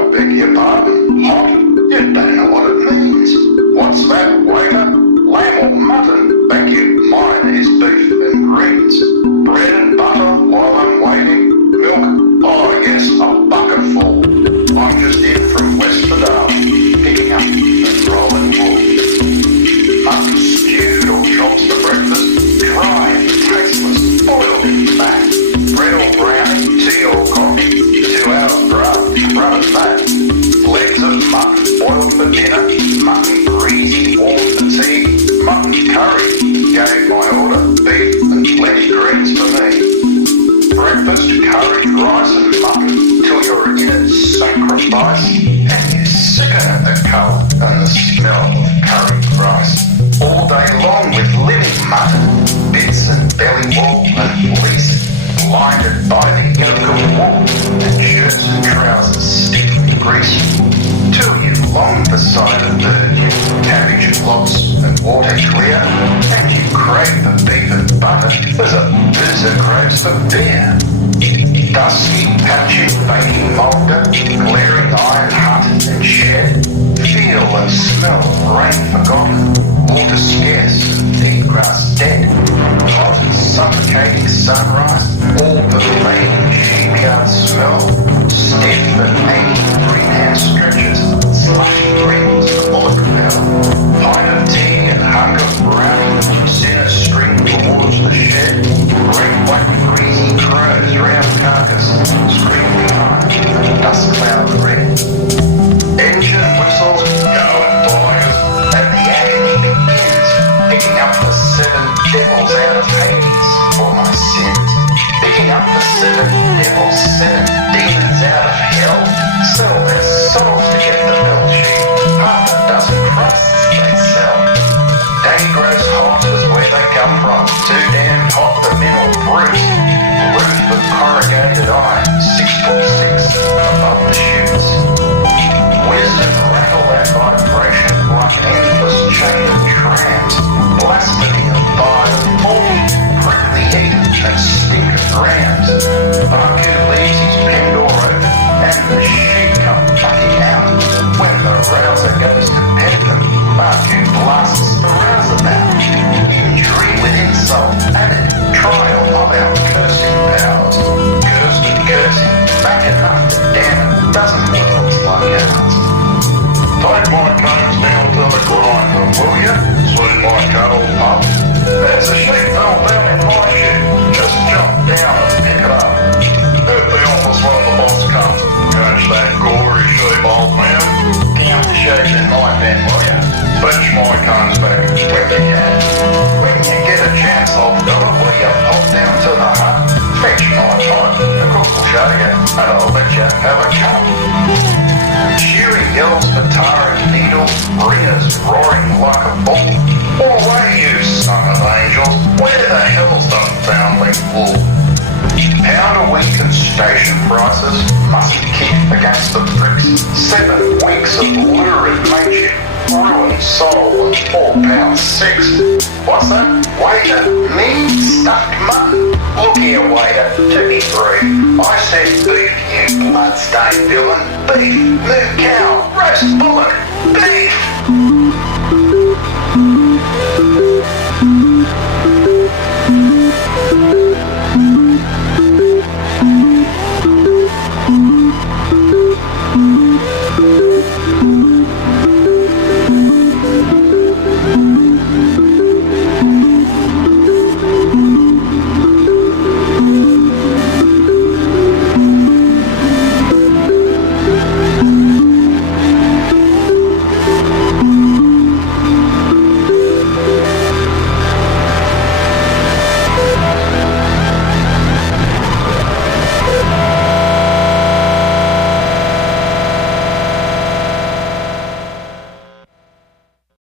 I beg your pardon? Hot? You don't know what it means. What's that, waiter? Lamb or mutton? Thank you. Mine is beef and greens. Bread and butter while I'm waiting. Milk? Oh yes, a bucket full. I'm just in from West Vidal, picking up and rolling wool. Mutton stewed or chops for breakfast. Dry and tasteless, boiled in fat. Bread or brownie, tea or coffee. 2 hours draft, run it back. Legs of mutton boiled for dinner. Mutton greasy, warm for tea. Mutton curry, gave my order. Beef and plenty greens for me. Breakfast, curry, rice and mutton till you're in it sacrifice. And you're sick of the colour and the smell of curried rice. All day long with living mutton, bits and belly wool and fleece, blinded by the ilk of wool, and shirts and trousers stiff with grease. Till you long beside a bird, cabbage lots and water clear, and you crave the beef and butter as a boozer craves for beer. Dusty, patchy, baking moulder, glaring iron hut and shed, feel and smell rain forgotten, water scarce and feed grass dead. Hot and suffocating sunrise, all pervading sheepyard smell, stiff and aching green-hand stretches, slushy rings full of repel. Pint of tea and hunger brown, sinner string towards the shed, great black greasy crows round carcass, scream behind and dust cloud red. Engine whistles, going boys, and the agony begins, picking up the 7 devils out of Hades for my sins. Picking up the 7 devils, 7 demons out of hell, sell their souls to get the bell sheet, half a dozen crusts they sell. Day grows hot as where they come from, too damn hot the men will bruise. Roof of corrugated iron, 6'6" above the chutes. Wisdom rattle that vibration like an endless chain of trams, blasphemy of fire, faulty, prick the heat and stink of grams. Baku leaves his pen door open and the sheep come bucking out. When the rouser goes to pet them, Baku blasts the rouseabout. Injury with insult added, trial of our cursing powers. Cursed and cursing, back enough to damn a dozen worlds like ours. Take my cones down to the grinder, will ya? Sweet my cuddle pup. There's a sheep fell down in my shed. Just jump down and pick it up. Hit the office when the boss comes. Catch that gory sheep, old man. Down the sheep in my pen, will ya? Fetch my cones back when you can. When you get a chance, old fella, will ya pop down to the hut? Fetch my pot, the cook will show ya, and I'll let ya have a cup. Cheery yells for tar and needle, ringers roaring like a bull. All away, you son of angels, where the hell's the foundling wool? Pound a week and station prices must kick against the bricks. 7 weeks of lurid mateship, ruined soul and £4.6. What's that? Waiter? Me? Stuffed mutton? Look here, waiter, to be brief. I said beef, you blood-stained villain. Beef, moo cow, roast bullock, beef!